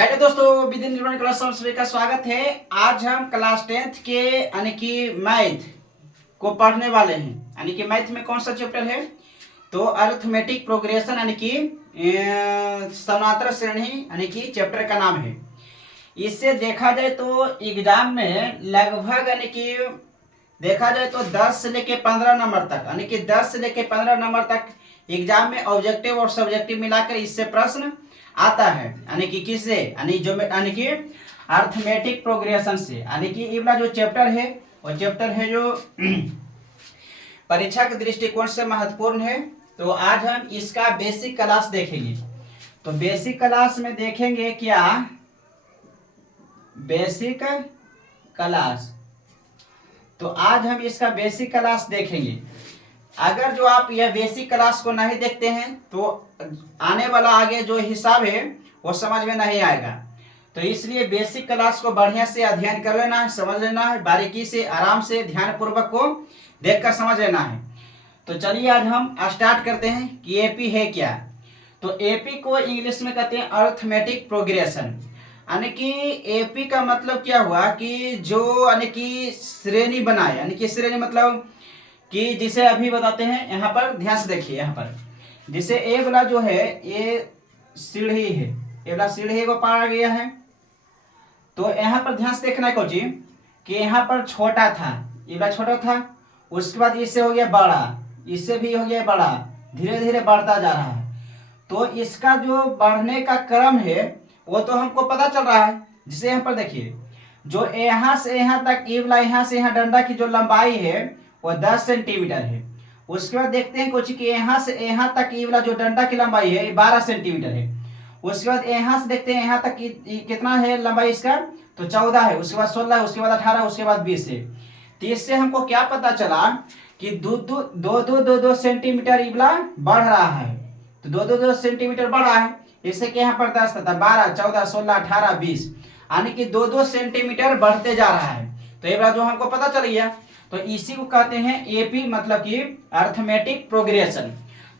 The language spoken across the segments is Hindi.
हेलो दोस्तों, विदिन निर्माण क्लास में सभी का स्वागत है। आज हम क्लास 10th के यानी कि मैथ को पढ़ने वाले हैं। यानी कि मैथ में कौन सा चैप्टर है? तो अरिथमेटिक प्रोग्रेशन यानी कि समांतर श्रेणी यानी कि चैप्टर का नाम है। इससे देखा जाए तो एग्जाम में लगभग यानी कि देखा जाए तो 10 से लेके 15 नंबर तक यानी कि 10 से लेके 15 नंबर तक एग्जाम में ऑब्जेक्टिव और सब्जेक्टिव मिलाकर इससे प्रश्न आता है। यानी कि किससे? यानी कि अरिथमेटिक प्रोग्रेशन से। यानी कि ये वाला जो चैप्टर है वो चैप्टर है जो परीक्षा के दृष्टिकोण से महत्वपूर्ण है। तो आज हम इसका बेसिक क्लास देखेंगे। तो बेसिक क्लास में देखेंगे क्या? Basic class. तो आज हम इसका बेसिक क्लास देखेंगे। अगर जो आप यह बेसिक क्लास को नहीं देखते हैं तो आने वाला आगे जो हिसाब है वो समझ में नहीं आएगा। तो इसलिए बेसिक क्लास को बढ़िया से अध्ययन कर लेना है, समझ लेना है, बारीकी से आराम से ध्यान पूर्वक को देखकर समझ लेना है। तो चलिए आज हम स्टार्ट करते हैं कि एपी है क्या। तो एपी को इंग्लिश में कहते हैं अरिथमेटिक प्रोग्रेशन। यानी कि एपी का मतलब क्या हुआ कि जो यानी कि श्रेणी बनाए, यानी कि श्रेणी मतलब कि जिसे अभी बताते हैं। यहाँ पर ध्यान से देखिए, यहाँ पर जिसे ए वाला जो है ये सीढ़ी है, ये वाला सीढ़ी को पाया गया है। तो यहाँ पर ध्यान से देखना है कोची कि यहाँ पर छोटा था, ये वाला छोटा था, उसके बाद इससे हो गया बड़ा, इससे भी हो गया बड़ा, धीरे धीरे बढ़ता जा रहा है। तो इसका जो बढ़ने का क्रम है वो तो हमको पता चल रहा है। जिसे यहाँ पर देखिए जो यहाँ से यहाँ तक ये वाला यहाँ से यहाँ डंडा की जो लंबाई है वो 10 सेंटीमीटर है। उसके बाद देखते हैं कुछ कि यहाँ से यहाँ तक ये वाला जो डंडा की लंबाई है ये 12 सेंटीमीटर है। उसके बाद यहाँ से देखते हैं यहाँ तक कितना है लंबाई इसका, तो 14 है। उसके बाद 16 है, उसके बाद 18, उसके बाद 20 है। तो इससे हमको क्या पता चला कि दो सेंटीमीटर ये वाला बढ़ रहा है। तो दो सेंटीमीटर बढ़ा है। इससे कि यहाँ पर 10 था, 12, 14, 16, 18, 20, यानी कि 2 सेंटीमीटर बढ़ते जा रहा है। तो ये बात जो हमको पता चल गया। तो इसी को कहते हैं एपी, मतलब कि अरिथमेटिक प्रोग्रेशन।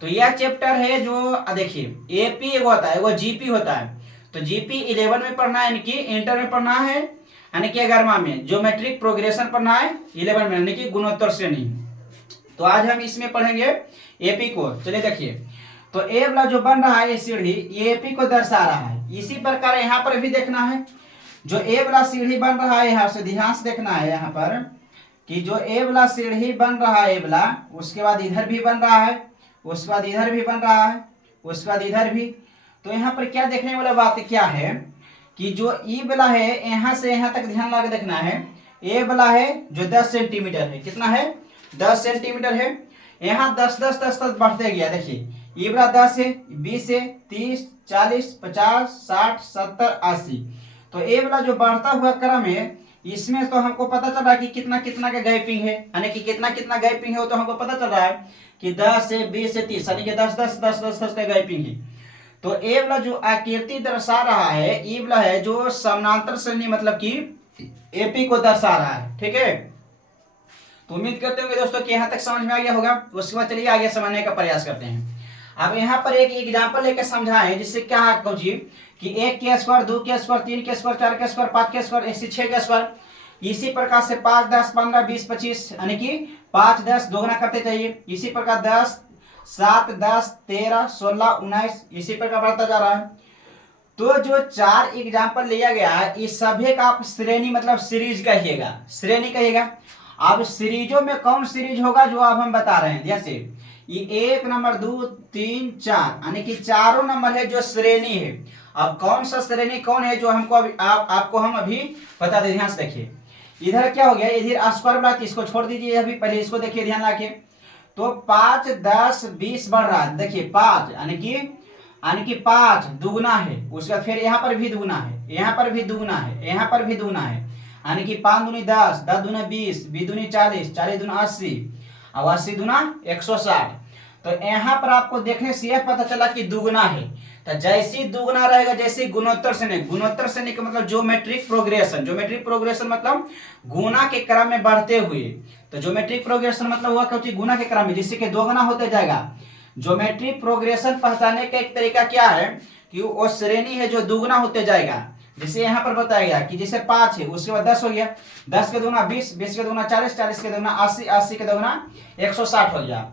तो यह चैप्टर है जो देखिए एपी होता है, वो जीपी होता है। तो जीपी 11 में पढ़ना है, यानी कि इंटर में पढ़ना है, यानी कि 11वां में ज्योमेट्रिक प्रोग्रेशन पढ़ना है 11 में, यानी कि गुणोत्तर श्रेणी। तो आज हम इसमें पढ़ेंगे एपी को। चलिए देखिए, तो ए वाला जो बन रहा है ये सीढ़ी, ये एपी को दर्शा रहा है। इसी प्रकार यहाँ पर भी देखना है, जो ए वाला सीढ़ी बन रहा है यहाँ से ध्यान से देखना है यहाँ पर कि जो ए वाला सीढ़ी बन रहा है ए वाला, उसके बाद इधर भी बन रहा है, उसके बाद इधर भी बन रहा है, उसके बाद इधर भी। तो यहाँ पर क्या देखने वाला बात क्या है कि जो ई वाला है यहाँ से यहाँ तक ध्यान लगा देखना है। ए वाला है जो 10 सेंटीमीटर है, कितना है? 10 सेंटीमीटर है। यहाँ 10 बढ़ते गया। देखिए ये वाला 10 है, 20 है, 30, 40, 50, 60, 70, 80। तो ए वाला जो बढ़ता हुआ क्रम है इसमें तो हमको पता चल रहा है कि कितना कितना का गैपिंग है, यानी कि कितना कितना गैपिंग है वो तो हमको पता चल रहा है कि 10 से 20 से 30, यानी कि 10 का गैपिंग है। तो ए वाला जो आकृति दर्शा रहा है ई वाला है जो समानांतर श्रेणी मतलब कि एपी को दर्शा रहा है। ठीक है, तो उम्मीद करते होंगे दोस्तों कि यहाँ तक समझ में आ गया होगा। उसके बाद चलिए आगे समझने का प्रयास करते हैं। अब यहाँ पर एक एग्जाम्पल लेकर समझाएं जिससे क्या है कि 1 के स्क्वायर, 2 के स्क्वायर, 3 के स्क्वायर, 4 के स्क्वायर, 5 के स्क्वायर, ऐसे 6 के स्क्वायर। इसी प्रकार से 5, 10, 15, 20, 25, यानी कि 5, 10 दोगुना करते चाहिए। इसी प्रकार 10, 7, 10, 13, 16, 19 इसी प्रकार बढ़ता जा रहा है। तो जो 4 एग्जाम्पल लिया गया है इस सभी का आप श्रेणी मतलब सीरीज कहिएगा, श्रेणी कहिएगा। अब सीरीजों में कौन सीरीज होगा जो अब हम बता रहे हैं। जैसे ये 1 नंबर, 2, 3, 4, यानी कि चारों नंबर है जो श्रेणी है। अब कौन सा श्रेणी कौन है जो हमको अभी आपको हम अभी बता दें। ध्यान से देखिए, इधर क्या हो गया, इधर स्क्वायर बना, इसको छोड़ दीजिए अभी, पहले इसको देखिए ध्यान रखिए। तो 5, 10, 20 बढ़ रहा है। देखिए 5 यानी कि 5 दुगुना है, उसके बाद फिर यहाँ पर भी दुगुना है, यहाँ पर भी दुगुना है, यहाँ पर भी दुगुना है, यानी कि 5 दूनी 10, 10 दूनी 20, 20 दूनी 40, 40 दूना 80, अब 80 दूना 160। तो यहाँ पर आपको देखने से यह पता चला कि दुगुना है। तो जैसी दुगुना रहेगा जैसे गुणोत्तर श्रेणी, गुणोत्तर श्रेणी का मतलब ज्योमेट्रिक प्रोग्रेशन, ज्योमेट्रिक प्रोग्रेशन मतलब गुना के क्रम में बढ़ते हुए। तो ज्योमेट्रिक प्रोग्रेशन मतलब हुआ क्योंकि गुना के क्रम में, जिससे कि दोगुना होते जाएगा। ज्योमेट्रिक प्रोग्रेशन पहचानने का एक तरीका क्या है कि वो श्रेणी है जो दुगना होते जाएगा। जैसे यहाँ पर बताया गया कि जैसे 5 है, उसके बाद 10 हो गया, 10 के दूना 20, 20 के दूना 40, 40 के दूना 80, 80 के दूना 160 हो गया।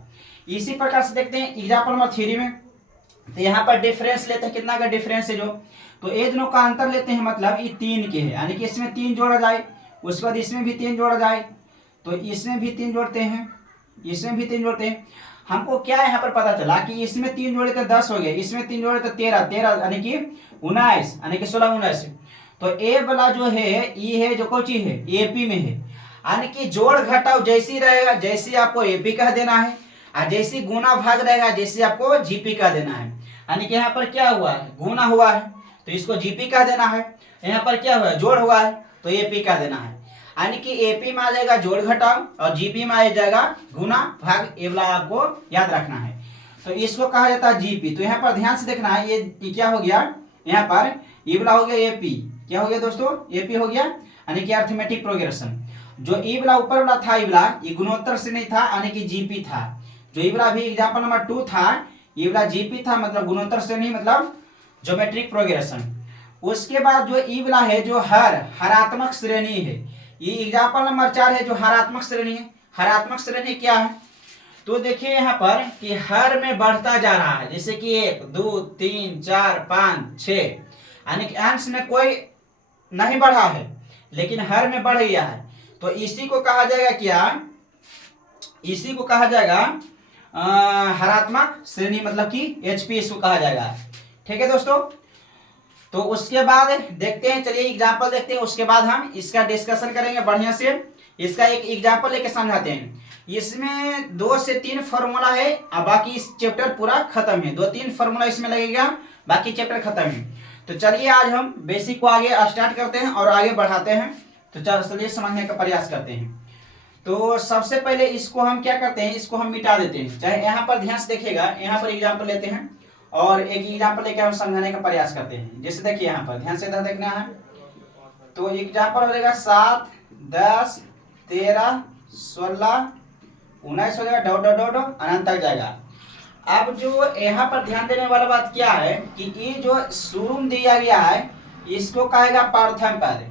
इसी प्रकार से देखते हैं एग्जाम्पल नंबर 3 में, तो यहाँ पर डिफरेंस लेते हैं, कितना का डिफरेंस है जो, तो ये दोनों का अंतर लेते हैं, मतलब ये 3 के है, यानी कि इसमें 3 जोड़ा जाए, उसके बाद इसमें भी 3 जोड़ा जाए, तो इसमें भी 3 जोड़ते हैं, इसमें भी 3 जोड़ते हैं। हमको क्या यहाँ पर पता चला कि इसमें 3 जोड़े तो 10 हो गए, इसमें 3 जोड़े तो 13, 13 यानी कि 19, यानी कि 16, 19। तो ए वाला जो है ये है जो कौची है एपी में है, यानी कि जोड़ घटाव जैसी रहेगा, जैसी आपको एपी कह देना है, और जैसी गुना भाग रहेगा जैसे आपको जीपी कह देना है। यानी कि यहाँ पर क्या हुआ है, गुना हुआ है तो इसको जीपी कह देना है, यहाँ पर क्या हुआ है, जोड़ हुआ है तो एपी कह देना है। यानी कि एपी में आ जाएगा जोड़ घटाव और जीपी में आ जाएगा गुना भाग, ये वाला आपको याद रखना है। तो इसको कहा जाता है जीपी। तो यहाँ पर ध्यान से देखना है, ये क्या हो गया, यहाँ पर ये वाला हो गया एपी, क्या हो गया दोस्तों, एपी हो गया, यानी कि अर्थमेटिक प्रोग्रेशन। जो ई वाला ऊपर वाला था, ई वाला ये गुणोत्तर से नहीं था, यानी कि जीपी था। जो ई वाला भी एग्जाम्पल नंबर 2 था, ये वाला जीपी था, मतलब गुणोत्तर से नहीं, मतलब ज्योमेट्रिक प्रोग्रेशन। उसके बाद जो ई वाला है जो हरात्मक श्रेणी है, ये एग्जाम्पल नंबर 4 है जो हरात्मक श्रेणी है। हरात्मक श्रेणी क्या है, तो देखिए यहाँ पर कि हर में बढ़ता जा रहा है, जैसे कि 1 2 3 4 5 6, यानी कि अंश में कोई नहीं बढ़ा है लेकिन हर में बढ़ गया है, तो इसी को कहा जाएगा क्या, इसी को कहा जाएगा हरात्मक श्रेणी, मतलब कि एचपी इसको कहा जाएगा। ठीक है दोस्तों, तो उसके बाद देखते हैं, चलिए एग्जाम्पल देखते हैं, उसके बाद हम इसका डिस्कशन करेंगे बढ़िया से। इसका एक एग्जाम्पल लेके समझाते हैं। इसमें 2 से 3 फॉर्मूला है और बाकी इस चैप्टर पूरा खत्म है, 2-3 फॉर्मूला इसमें लगेगा, बाकी चैप्टर खत्म है। तो चलिए आज हम बेसिक को आगे स्टार्ट करते हैं और आगे बढ़ाते हैं। तो चलिए समझने का प्रयास करते हैं। तो सबसे पहले इसको हम क्या करते हैं, इसको हम मिटा देते हैं। चाहे यहाँ पर ध्यान से देखिएगा, यहाँ पर एग्जाम्पल लेते हैं और एक एग्जाम्पल लेकर हम समझाने का प्रयास करते हैं। जैसे देखिए यहाँ पर ध्यान से देखना है, तो एग्जाम्पल हो जाएगा 7 10 13 16 19 हो जाएगा, डॉट डॉट डॉट अनंत तक जाएगा। अब जो यहाँ पर ध्यान देने वाला बात क्या है कि ये जो शुरू में दिया गया है इसको कहेगा प्रथम पद,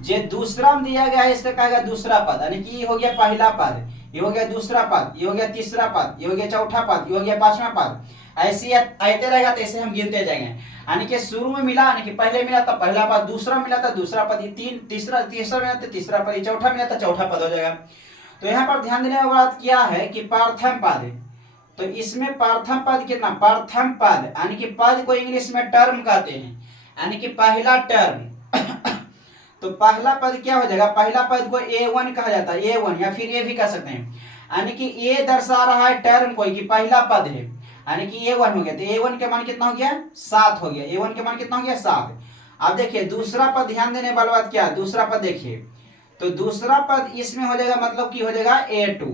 जो दूसरा में दिया गया है इसका कहेगा दूसरा पद, यानी कि ये हो गया पहला पद, ये हो गया दूसरा पद, ये हो गया तीसरा पद, ये हो गया चौथा पद, ये हो गया 5वां पद। ऐसे आते रहेगा तो ऐसे हम गिनते जाएंगे। यानी कि शुरू में मिला, यानी कि पहले मिला था पहला पद, दूसरा मिला था दूसरा पद, ये तीसरा मिला था तीसरा पद, चौथा मिला था चौथा पद हो जाएगा। तो यहाँ पर ध्यान देने वाली बात क्या है कि प्रथम पद, तो इसमें प्रथम पद कितना, प्रथम पद यानी कि पद को इंग्लिश में टर्म कहते हैं, यानी कि पहला टर्म। तो पहला पद क्या हो जाएगा, पहला पद को A1 कहा जाता है, A1 या फिर A भी कह सकते हैं। यानी कि A दर्शा रहा है टर्म को कि पहला पद है, यानी कि A1 हो गया। तो A1 के मान कितना हो गया, 7 हो गया। A1 के मान कितना हो गया, 7। अब देखिए दूसरा पद, ध्यान देने वाली बात क्या है, दूसरा पद देखिए, तो दूसरा पद इसमें हो जाएगा, मतलब कि हो जाएगा A2।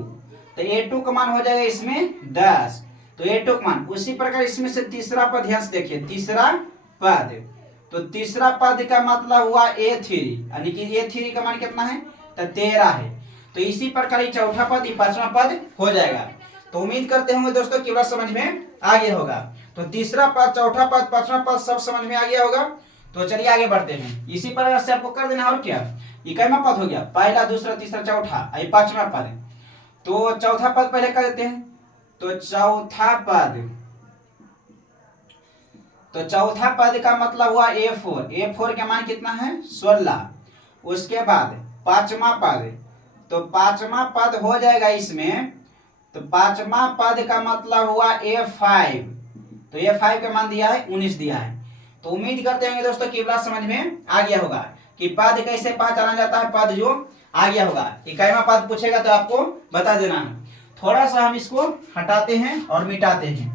तो A2 का मान हो जाएगा इसमें 10, तो A2 का मान। उसी प्रकार इसमें से तीसरा पद, ध्यान से देखिए तीसरा पद, तो तीसरा पद का मतलब हुआ A3, यानी कि A3 का मान कितना है, तो 13 है। तो इसी प्रकार ये चौथा पद, ये 5वां पद हो जाएगा। तो उम्मीद करते होंगे दोस्तों कि बात समझ में आ गया होगा। तो तीसरा पद, चौथा पद, 5वां पद सब समझ में आ गया होगा। तो चलिए आगे बढ़ते हैं। इसी प्रकार से आपको कर देना, और क्या, ये कितना पद हो गया, पहला दूसरा तीसरा चौथा, ये 5वां पद। तो चौथा पद पहले कर देते हैं। तो चौथा पद, तो चौथा पद का मतलब हुआ A4, A4 का मान कितना है, 16। उसके बाद 5वां पद, तो 5वां पद हो जाएगा इसमें, तो 5वां पद का मतलब हुआ A5, तो A5 का मान दिया है 19 दिया है। तो उम्मीद करते हैं दोस्तों कि बात समझ में आ गया होगा कि पद कैसे पहचाना जाता है, पद जो आ गया होगा। इक्कीसवां पद पूछेगा तो आपको बता देना है। थोड़ा सा हम इसको हटाते हैं और मिटाते हैं।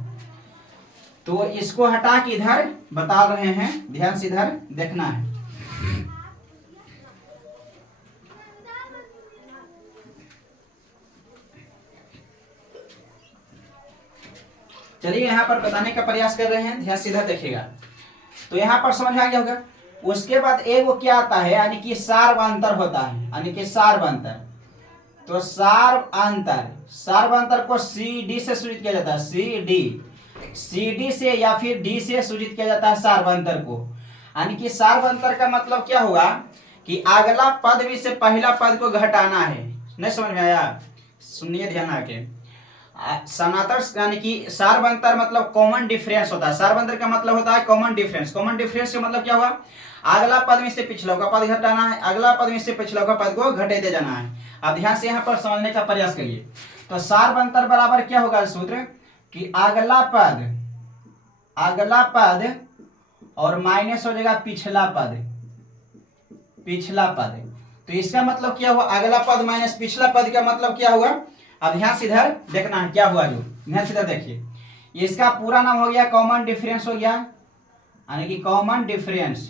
तो इसको हटा के इधर बता रहे हैं, ध्यान से इधर देखना है। चलिए यहाँ पर बताने का प्रयास कर रहे हैं, ध्यान से इधर देखिएगा। तो यहाँ पर समझ आ गया होगा। उसके बाद एक वो क्या आता है, यानी कि सार्वअंतर होता है, यानी कि सार्वअंतर। तो सार्वअंतर को CD से सूचित किया जाता है, CD। CD से या फिर D से सूचित किया जाता है सार्वंतर को। यानी कि सार्वंतर का मतलब क्या होगा कि अगला पद में से पहला पद को घटाना है। नहीं समझ में आया? सुनिए ध्यान आके। समांतर यानी कि सार्वंतर मतलब कॉमन डिफरेंस होता है। सार्वंतर का मतलब होता है कॉमन डिफरेंस। कॉमन डिफरेंस का मतलब क्या हुआ? अगला पद में से पिछला का पद घटाना है, अगला पद में से पिछला का पद को घटाते जाना है। अब ध्यान से यहाँ पर समझने का प्रयास करिए। तो सार्वंतर बराबर क्या होगा सूत्र कि अगला पद और माइनस हो जाएगा पिछला पद। तो इसका मतलब क्या हुआ? अगला पद माइनस पिछला पद का मतलब क्या हुआ? अब ध्यान से इधर देखना है क्या हुआ। जो ध्यान से इधर देखिए, इसका पूरा नाम हो गया कॉमन डिफरेंस हो गया, यानी कि कॉमन डिफरेंस।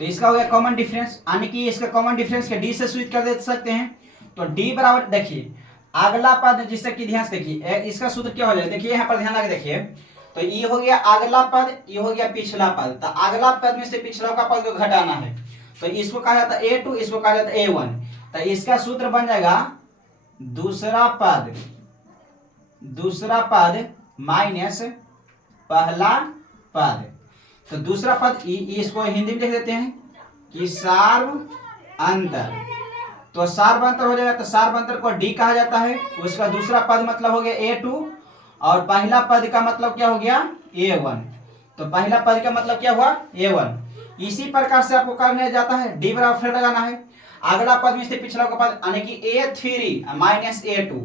तो इसका हो गया कॉमन डिफरेंस, यानी कि इसका कॉमन डिफरेंस के डी से स्विच कर दे सकते हैं। तो डी बराबर देखिए अगला पद, जिससे कि ध्यान से देखिए इसका सूत्र क्या हो जाएगा। देखिए यहाँ पर ध्यान लगा देखिए, तो ये हो गया अगला पद, ये हो गया पिछला पद। तो अगला पद में से पिछला का पद को घटाना है, तो इसको कहा जाता है A2, इसको कहा जाता है A1। तो इसका सूत्र बन जाएगा दूसरा पद माइनस पहला पद। तो दूसरा पद इसको हिंदी में लिख देते हैं कि सार्वंतर। तो सार्वंतर हो जाएगा, तो सार्वंतर को डी कहा जाता है। उसका दूसरा पद मतलब हो गया A2 और पहला पद का मतलब क्या हो गया A1। तो पहला पद का मतलब क्या हुआ A1। इसी प्रकार से आपको करने जाता है डी बराबर फिर लगाना है अगला पद में से पिछला का पद, यानी कि A3 माइनस A2।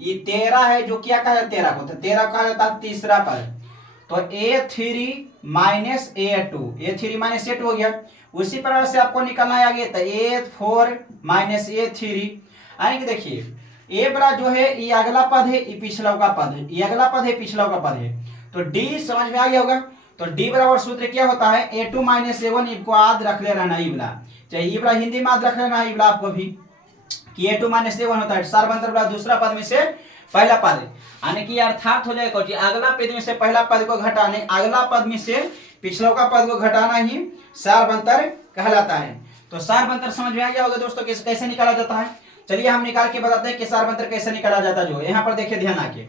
ये 13 है, जो क्या कहा जाता है 13 को, तो 13 कहा जाता है तीसरा पद। तो A3 माइनस A2 हो गया। उसी प्रकार से आपको निकालना है आगे, तो A4 माइनस A3। यानी कि देखिए ए बड़ा जो है ये अगला पद है, ये पिछला का पद है, ये अगला पद है, पिछला का पद है। तो डी समझ में आ गया होगा। तो डी बराबर सूत्र क्या होता है A2 माइनस A1। इसको याद रख ले रहना, ये बड़ा चाहे ये बड़ा हिंदी में याद रख लेना, ये बड़ा आपको भी कि A2 माइनस A1 होता है सार्वंतर बड़ा दूसरा पद में से पहला पद। यानी कि अर्थात हो जाएगा कि अगला पद में से पहला पद को घटाने, अगला पद में से पिछला का पद को घटाना ही सार्वंतर कहलाता है। तो सार्वंतर समझ में आ गया होगा दोस्तों कैसे निकाला जाता है। चलिए हम निकाल के बताते हैं कि सार्वंतर कैसे निकाला जाता है। जो यहाँ पर देखिए ध्यान आके,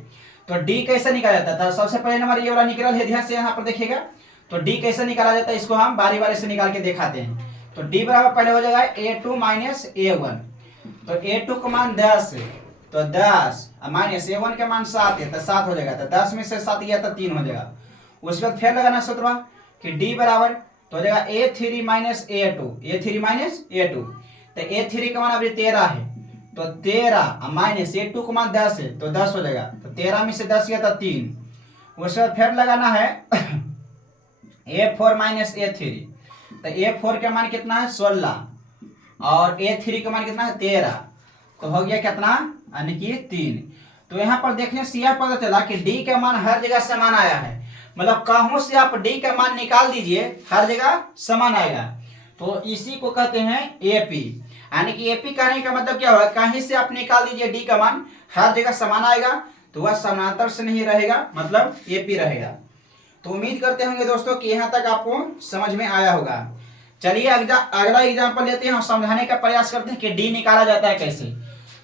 तो डी कैसे निकाला जाता था। सबसे पहले नंबर ये वाला निकल है, ध्यान से यहाँ पर देखिएगा। तो डी कैसे निकाला जाता है इसको हम बारी बारी से निकाल के दिखाते हैं। तो डी बराबर पहले हो जाएगा A2 माइनस A1। तो A2 का मान 10 है, तो 10 माइनस A1 का मान 7 है, तो 7 हो जाएगा। तो 10 में से 7 गया तो 3 हो जाएगा। उसके बाद फिर लगाना सूत्र कि डी बराबर तो हो जाएगा A3 माइनस A2। तो A3 का मान अभी 13 है, तो 13 माइनस A2 का मान 10 है, तो 10 हो जाएगा। तो 13 में से 10 गया तो 3। उसके बाद फिर लगाना है A4 माइनस A3। तो A4 का मान कितना है 16 और A3 का मान कितना है 13। तो हो गया कितना, यानी कि 3। तो यहाँ पर देखने से यह पता चला कि डी का मान हर जगह समान आया है। मतलब कहों से आप डी का मान निकाल दीजिए हर जगह समान आएगा। तो इसी को कहते हैं एपी। यानी कि एपी कहने का मतलब क्या होगा, कहीं से आप निकाल दीजिए डी का मान हर जगह समान आएगा, तो वह समानांतर से नहीं रहेगा, मतलब एपी रहेगा। तो उम्मीद करते होंगे दोस्तों कि यहाँ तक आपको समझ में आया होगा। चलिए अगला एग्जाम्पल लेते हैं और समझाने का प्रयास करते हैं कि डी निकाला जाता है कैसे।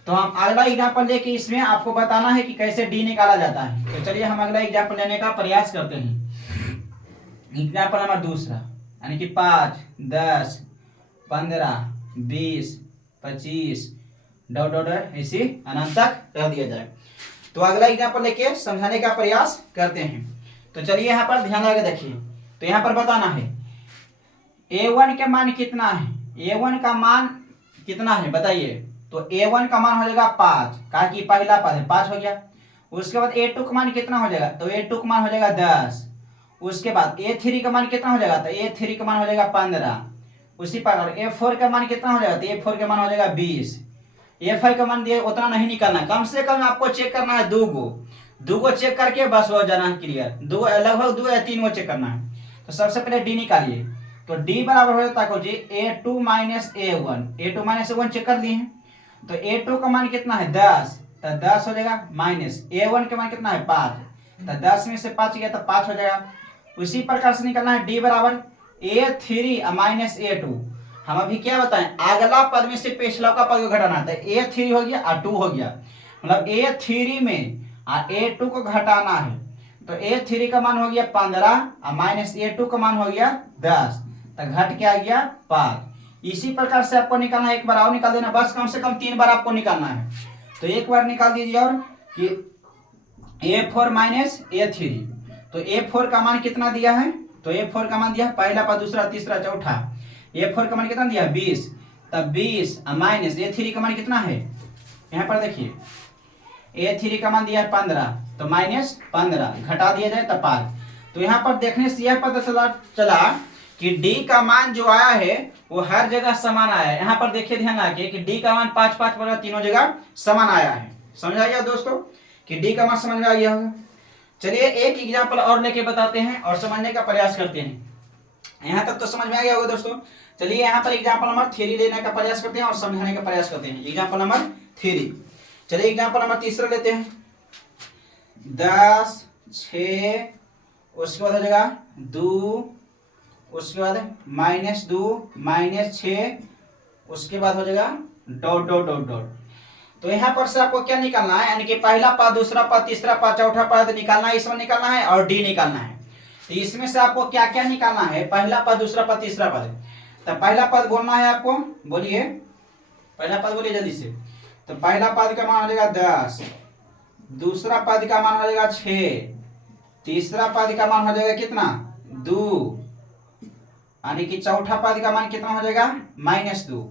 तो हम अगला एग्जाम्पल लेके इसमें आपको बताना है कि कैसे डी निकाला जाता है। तो चलिए हम अगला एग्जाम्पल लेने का प्रयास करते हैं। एग्जाम्पल नंबर दूसरा, यानी कि 5, 10, 15, 20, 25 डॉट डॉट ऐसे अनंत तक रह दिया जाए। तो अगला एग्जाम्पल लेके समझाने का प्रयास करते हैं। तो चलिए यहाँ पर ध्यान लगा देखिए। तो यहाँ पर बताना है A1 का मान कितना है, A1 का मान कितना है बताइए। तो A1 का मान हो जाएगा 5, कहा कि पहला पद है 5 हो गया। उसके बाद A2 का मान कितना हो जाएगा, तो A2 का मान हो जाएगा 10। उसके बाद A3 का मान कितना हो जाएगा, तो A3 का मान हो जाएगा 15। उसी प्रकार A4 का मान कितना हो जाएगा, तो A4 का मान हो जाएगा 20। A5 का मान दिया उतना नहीं निकालना, कम से कम आपको चेक करना है दो गो चेक करके बस हो जाना है क्लियर। दो लगभग 2 या 3 गो चेक करना है। तो सबसे पहले डी निकालिए। तो डी बराबर हो जाता है जी A2 माइनस A1 चेक कर लिए हैं। तो A2 का मान कितना है 10, तो 10 हो जाएगा, माइनस A1 का मान कितना है 5, तो 10 में से 5 गया तो 5 हो जाएगा। उसी प्रकार से निकलना है डी बराबर A3 माइनस A2। हम अभी क्या बताएं, अगला पद में से पिछला का पद को घटाना है। तो A3 हो गया और 2 हो गया, मतलब A3 में A2 को घटाना है। तो A3 का मान हो गया 15 और माइनस A2 का मान हो गया 10, तो घट के आ गया 5। इसी प्रकार से आपको निकालना है, एक बार और निकाल देना, बस कम से कम 3 बार आपको निकालना है। तो एक बार निकाल दीजिए और कि A4 माइनस A3। तो A4 का मान कितना दिया है, तो A4 का मान दिया है पहला पद, दूसरा, तीसरा, चौथा। A4 का मान कितना दिया 20, तब 20 माइनस A3 का मान कितना है, यहाँ पर देखिए A3 का मान दिया है 15, तो माइनस 15, घटा दिया जाए तब 5। तो यहाँ पर देखने से यह पता चला कि D का मान जो आया है वो हर जगह समान आया है। यहाँ पर देखिए ध्यान रखिए कि D का मान 5 5 पर तीनों जगह समान आया है। समझ आ गया दोस्तों कि D का मान समझ में आ गया होगा। चलिए एक एग्जाम्पल और लेके बताते हैं और समझने का प्रयास करते हैं। यहाँ तक तो समझ में आ गया होगा दोस्तों। चलिए यहाँ पर एग्जाम्पल नंबर 3 लेने का प्रयास करते हैं और समझाने का प्रयास करते हैं। एग्जाम्पल नंबर 3, चलिए एग्जाम्पल नंबर तीसरा लेते हैं। 10 6, उसके बाद हो जाएगा 2, उसके बाद -2 -6, उसके बाद हो जाएगा डॉट डॉट डॉट डॉट। तो यहाँ पर से आपको क्या निकालना है, यानी कि पहला पद, दूसरा पद, तीसरा पद, चौथा पद निकालना है, इसमें निकालना है और डी निकालना है। तो इसमें से आपको क्या क्या निकालना है, पहला पद, दूसरा पद, तीसरा पद। तो पहला पद बोलना है आपको, बोलिए पहला पद बोलिए जल्दी से। तो पहला पद का मान हो जाएगा 10, दूसरा पद का मान हो जाएगा 6, तीसरा पद का मान हो जाएगा कितना 2, यानी कि चौथा पद का मान कितना हो जाएगा -2।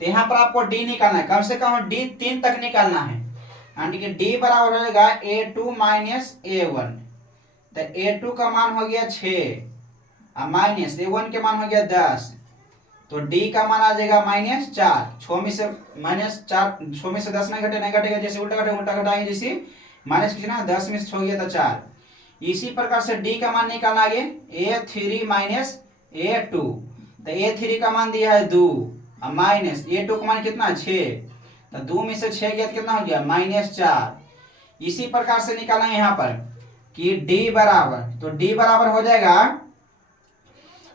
तो यहाँ पर आपको डी निकालना है, कम से कम डी 3 तक निकालना है, यानी कि डी बराबर हो जाएगा A2 माइनस A1। तो A2 का मान हो गया 6 और माइनस A1 के मान हो गया 10, तो डी का मान आ जाएगा -4। 6 में से -4, 6 में से 10 नहीं घटे, नहीं घटेगा, जैसे उल्टा घटे उल्टा घटाएंगे, जैसे माइनस कितना 10 में से 6 गया था 4। इसी प्रकार से डी का मान निकालना आगे A3 माइनस A2। तो A3 का मान दिया है 2 और माइनस A2 का मान कितना 6, तो 2 में से 6 गया तो कितना हो गया -4। इसी प्रकार से निकालना है यहाँ पर कि D बराबर, तो D बराबर हो जाएगा,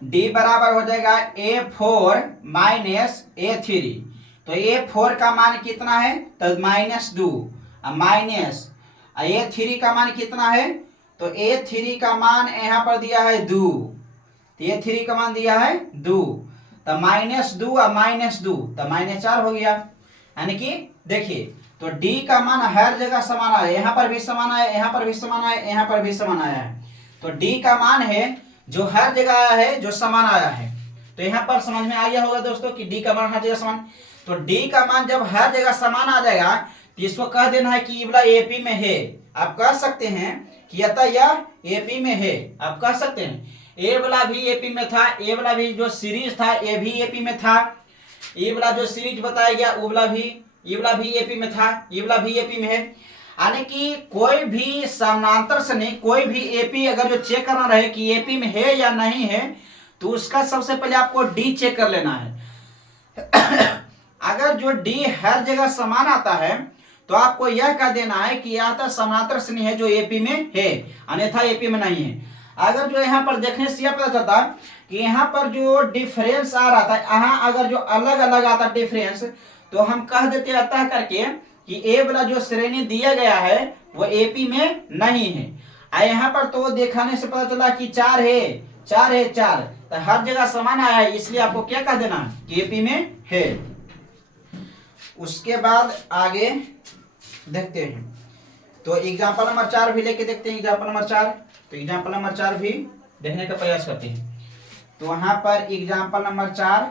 D बराबर हो जाएगा A4 माइनस A3। तो A4 का मान कितना है, तो -2 और माइनस A3 का मान कितना है, तो A3 का मान यहाँ पर दिया है 2, तो A3 का मान दिया है 2, तो -2 और -2 तो -4 हो गया। यानी कि देखिए तो D का मान हर जगह समान आया, यहाँ पर भी समान आया, यहाँ पर भी समान आया, यहाँ पर भी समान आया है। तो D का मान है जो हर जगह आया है, जो समान आया है। तो यहाँ पर समझ में आ गया होगा दोस्तों कि D का मान हर जगह समान। तो D का मान जब हर जगह समान आ जाएगा तो इसको कह देना है कि ये वाला AP में है। आप कह सकते हैं कि अतः यह AP में है, आप कह सकते हैं। ए वाला भी एपी में था, ए वाला भी जो सीरीज था ये भी एपी में था, ये वाला जो सीरीज बताया गया वो वाला भी, ये वाला भी एपी में था, ये वाला भी एपी में है। यानी कि कोई भी समानांतर से नहीं, कोई भी एपी अगर जो चेक करना रहे कि एपी में है या नहीं है, तो उसका सबसे पहले आपको डी चेक कर लेना है। अगर जो डी हर जगह समान आता है तो आपको यह कह देना है कि यह तो समानांतर से नहीं है जो एपी में है, अन्यथा एपी में नहीं है। अगर जो यहाँ पर देखने से यह पता चलता कि यहाँ पर जो डिफरेंस आ रहा था, यहाँ अगर जो अलग अलग आता डिफरेंस, तो हम कह देते अतः करके कि ए वाला जो श्रेणी दिया गया है वो एपी में नहीं है। यहाँ पर तो दिखाने से पता चला कि 4 है, 4 है, 4, तो हर जगह समान आया है, इसलिए आपको क्या कह देना कि एपी में है। उसके बाद आगे देखते हैं, तो एग्जाम्पल नंबर 4 भी लेके देखते हैं। एग्जाम्पल नंबर 4, तो एग्जाम्पल नंबर 4 भी देखने का प्रयास करते हैं। तो वहां पर एग्जाम्पल नंबर 4,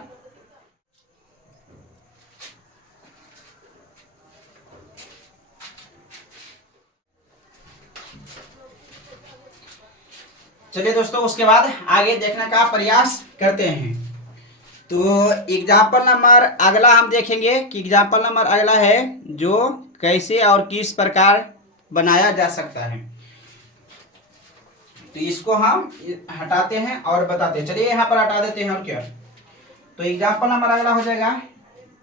चलिए दोस्तों उसके बाद आगे देखने का प्रयास करते हैं। तो एग्जाम्पल नंबर अगला हम देखेंगे कि एग्जाम्पल नंबर अगला है जो कैसे और किस प्रकार बनाया जा सकता है। तो इसको हम हटाते हैं और बताते हैं। चलिए यहाँ पर हटा देते हैं और क्या। तो एग्जाम्पल नंबर अगला हो जाएगा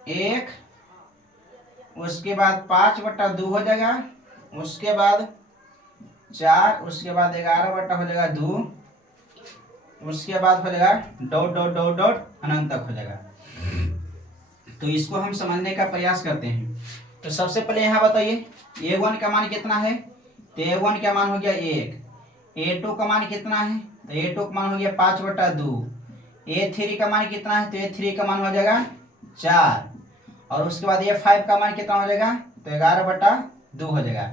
1, उसके बाद 5/2 हो जाएगा, उसके बाद 4, उसके बाद 11/2 हो जाएगा 2, उसके बाद हो जाएगा डॉट डॉट डॉट डॉट अनंत तक हो जाएगा। तो इसको हम समझने का प्रयास करते हैं। तो सबसे पहले यहाँ बताइए a1 का मान कितना है, तो a1 का मान हो गया 1। a2 का मान कितना है, तो a2 का मान हो गया 5/2। a3 का मान कितना है, तो a3 का मान हो जाएगा 4। और उसके बाद a5 का मान कितना हो जाएगा, तो 11/2 हो जाएगा।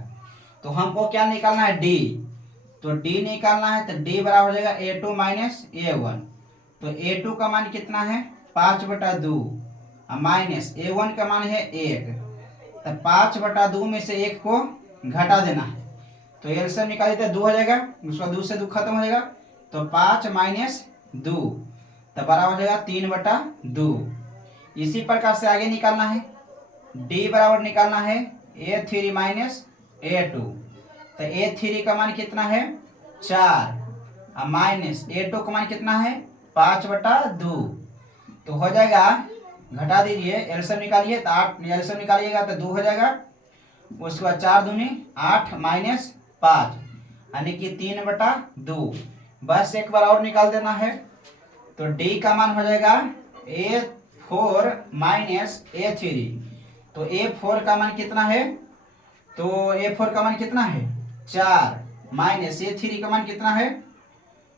तो हमको क्या निकालना है, d। तो d निकालना है, तो d बराबर हो जाएगा a2 माइनस a1। तो a2 का मान कितना है 5/2 माइनस a1 का मान है 1। तो 5/2 में से 1 को घटा देना है। तो एलसीएम निकालिए तो 2 हो जाएगा, उसका 2 से 2 खत्म हो जाएगा। तो 5 माइनस 2 तो बराबर हो जाएगा 3/2। इसी प्रकार से आगे निकालना है, d बराबर निकालना है a3 माइनस a2। तो a3 का मान कितना है 4 माइनस a2 का मान कितना है 5/2। तो हो जाएगा, घटा दीजिए, एलसीएम निकालिए तो 8, एलसीएम निकालिएगा तो 2 हो जाएगा। उसके बाद 4 दूनी 8 माइनस 5 यानी कि 3/2। बस एक बार और निकाल देना है। तो d का मान हो जाएगा a4 माइनस a3। तो a4 का मान कितना है, तो a4 का मान कितना है 4 माइनस a3 का मान कितना है,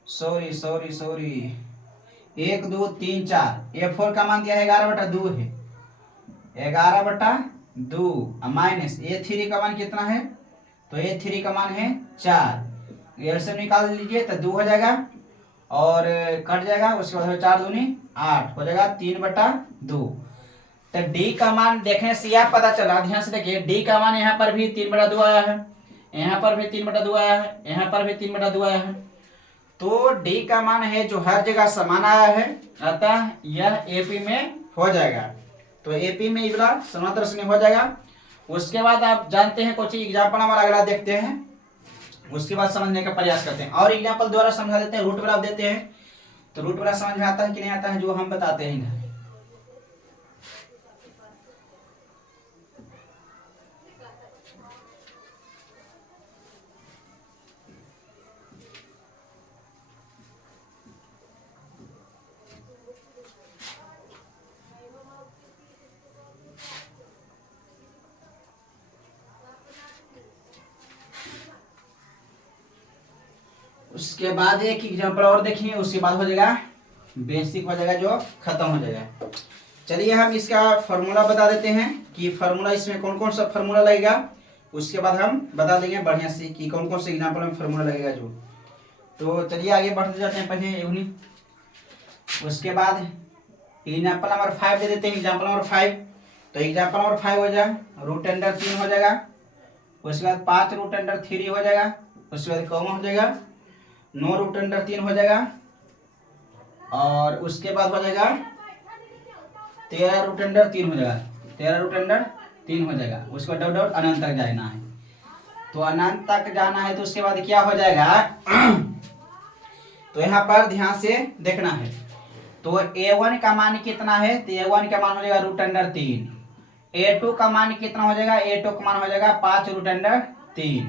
सॉरी 1 2 3 4। a4 का मान दिया है 11/2 है, 11/2 माइनस a3 का मान कितना है, तो a3 का मान है 4। एलसीएम निकाल लीजिए तो 2 हो जाएगा और कट जाएगा। उसके बाद 4 दूनी 8 हो जाएगा 3/2। तो d का मान देखने से यह पता चला, ध्यान से देखिए, d का मान यहाँ पर भी 3/2 आया है, यहाँ पर भी 3/2 आया है, यहाँ पर भी 3/2 आया है। तो d का मान है जो हर जगह समान आया है, अतः यह AP में हो जाएगा। तो AP में इबला समांतर श्रेणी हो जाएगा। उसके बाद आप जानते हैं कुछ एग्जाम्पल हमारा अगला देखते हैं, उसके बाद समझने का प्रयास करते हैं। और एग्जाम्पल द्वारा समझा देते हैं, रूट बराबर देते हैं। तो रूट बराबर समझ में आता है कि नहीं आता है, जो हम बताते हैं। उसके बाद एक एग्जाम्पल और देखेंगे, उसके बाद हो जाएगा बेसिक, हो जाएगा जो खत्म हो जाएगा। चलिए हम इसका फॉर्मूला बता देते हैं कि फॉर्मूला इसमें कौन कौन सा फॉर्मूला लगेगा। उसके बाद हम बता देंगे बढ़िया से कि कौन कौन से एग्जाम्पल में फॉर्मूला लगेगा जो। तो चलिए आगे बढ़ते जाते हैं पहले यूनिट। उसके बाद एग्जाम्पल नंबर 5 दे देते हैं, एग्जाम्पल नंबर 5। तो एग्जाम्पल नंबर 5 हो जाएगा √3 हो जाएगा। उसके बाद 5 √3 हो जाएगा। उसके बाद कॉमा हो जाएगा 9 √3 हो जाएगा। और उसके बाद हो जाएगा 13 √3 हो जाएगा, 13 √3 हो जाएगा। उसके बाद डॉट डॉट अनंत तक जाना है। तो अनंत तक जाना है तो उसके बाद क्या हो जाएगा तो यहाँ पर ध्यान से देखना है। तो a1 का मान कितना है, तो a1 का मान हो जाएगा √3। a2 का मान कितना हो जाएगा, a2 का मान हो जाएगा 5 √3।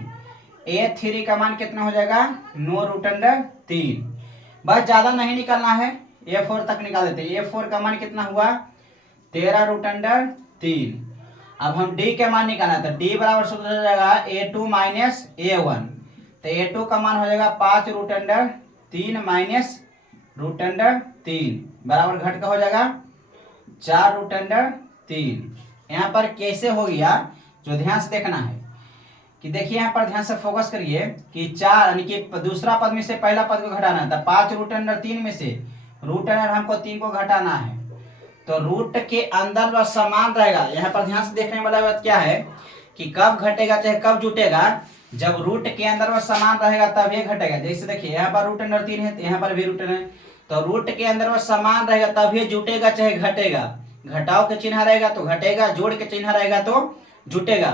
a3 का मान कितना हो जाएगा 9 √3। बस ज्यादा नहीं निकालना है, a4 तक निकाल देते हैं। a4 का मान कितना हुआ 13 √3। अब हम d के मान निकालना है, तो d बराबर सूत्र हो जाएगा a2 माइनस a1। तो a2 का मान हो जाएगा 5 √3 माइनस √3 बराबर घट का हो जाएगा 4 √3। यहाँ पर कैसे हो गया जो ध्यान से देखना है कि देखिए यहाँ पर ध्यान से फोकस करिए कि 4 यानी कि दूसरा पद में से पहला पद को घटाना है। 5 √3 में से √3 हमको 3 को घटाना है। तो रूट के अंदर वह समान रहेगा। यहाँ पर ध्यान से देखने वाला बात क्या है कि कब घटेगा चाहे कब जुटेगा, जब रूट के अंदर वह समान रहेगा तब ये घटेगा। जैसे देखिए यहाँ पर √3 है तो यहाँ पर भी √3 है, तो रूट के अंदर वह समान रहेगा तब ये जुटेगा चाहे घटेगा। घटाव के चिन्ह रहेगा तो घटेगा, जोड़ के चिन्ह रहेगा तो जुटेगा।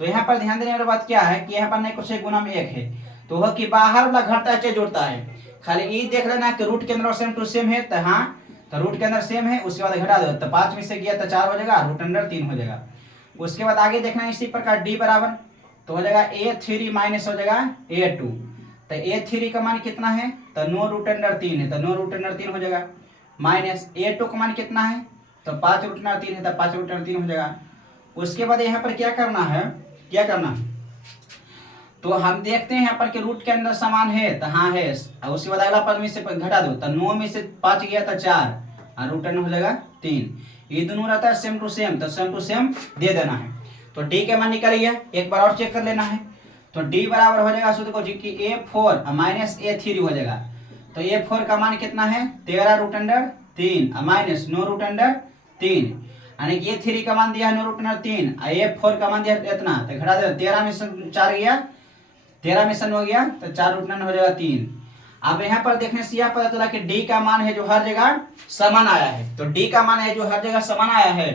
तो यहाँ पर ध्यान देने वाली बात क्या है कि यहाँ पर नहीं कुछ गुना में 1 है, तो वह कि बाहर वाला घटता है चाहे जुड़ता है। खाली ये देख लेना कि रूट के अंदर सेम टू सेम है, तो हाँ तो रूट के अंदर सेम है। उसके बाद घटा दो तो 5 में से गया तो 4 हो जाएगा, √3 हो जाएगा। उसके बाद आगे देखना इसी प्रकार d बराबर तो हो जाएगा a3 माइनस हो जाएगा a2। तो a3 का मान कितना है, तो 9 √3 है, तो 9 √3 हो जाएगा। माइनस a2 का मान कितना है, तो 5√3 है, तो 5√3 हो जाएगा। उसके बाद यहाँ पर क्या करना है, तो हम देखते हैं यहाँ पर कि रूट के अंदर समान है, तो हाँ है। और उसके बाद अगला पद में से घटा दो, तो 9 में से 5 गया तो 4 और रूट हो जाएगा 3। ये दोनों रहता है सेम टू सेम, तो सेम टू सेम दे देना है। तो डी का मान निकल गया, एक बार और चेक कर लेना है। तो डी बराबर हो जाएगा सूत्र को कि A4 माइनस A3 हो जाएगा। तो A4 का मान कितना है 13√3 माइनस 9√3, यानी कि A3 का मान दिया है 9√3, A4 का मान दिया है इतना, तो घटा दे, 13 में से 4 गया, 13 में से 9 गया, तो 4√9 हो जाएगा 3। अब यहाँ पर देखने से यह पता चला कि डी का मान है जो हर जगह समान आया है। तो डी का मान है जो हर जगह समान आया है,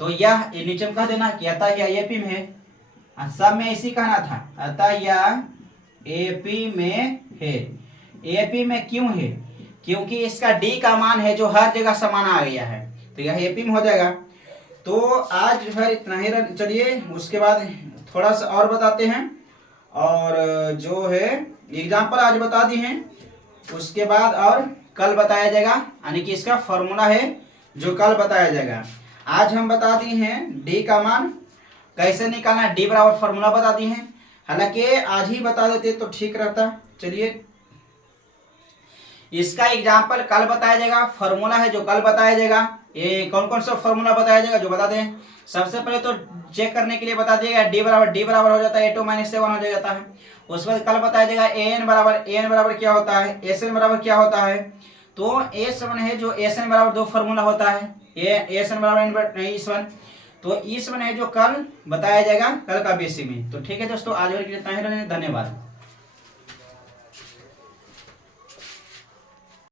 तो यह नीचे में कह देना कि अतः यह एपी में है। सब में इसी कहना था, अतः यह एपी में है। एपी में क्यों है, क्योंकि इसका डी का मान है जो हर जगह समान आ गया है, तो यह एपी में हो जाएगा। तो आज जो है इतना ही, चलिए उसके बाद थोड़ा सा और बताते हैं, और जो है एग्जाम्पल आज बता दी हैं, उसके बाद और कल बताया जाएगा, यानी कि इसका फॉर्मूला है जो कल बताया जाएगा। आज हम बता दी हैं डी का मान कैसे निकालना है, डी बराबर फॉर्मूला बता दी हैं। हालांकि आज ही बता देते तो ठीक रहता। चलिए इसका एग्जाम्पल कल बताया जाएगा, फॉर्मूला है जो कल बताया जाएगा। ये कौन कौन सा फॉर्मूला बताया जाएगा जो बता दें। सबसे पहले तो चेक करने के लिए बता दिएगा डी बराबर हो जाता है A2 - A1 हो जाता है। उसके बाद कल बताया जाएगा AN बराबर क्या होता है, SN बराबर क्या होता है। तो S1 है जो SN बराबर 2 फॉर्मूला होता है, SN बराबर S1, तो इस है जो कल बताया जाएगा कल का बेसिक में। तो ठीक है दोस्तों, आज के लिए इतना ही, धन्यवाद।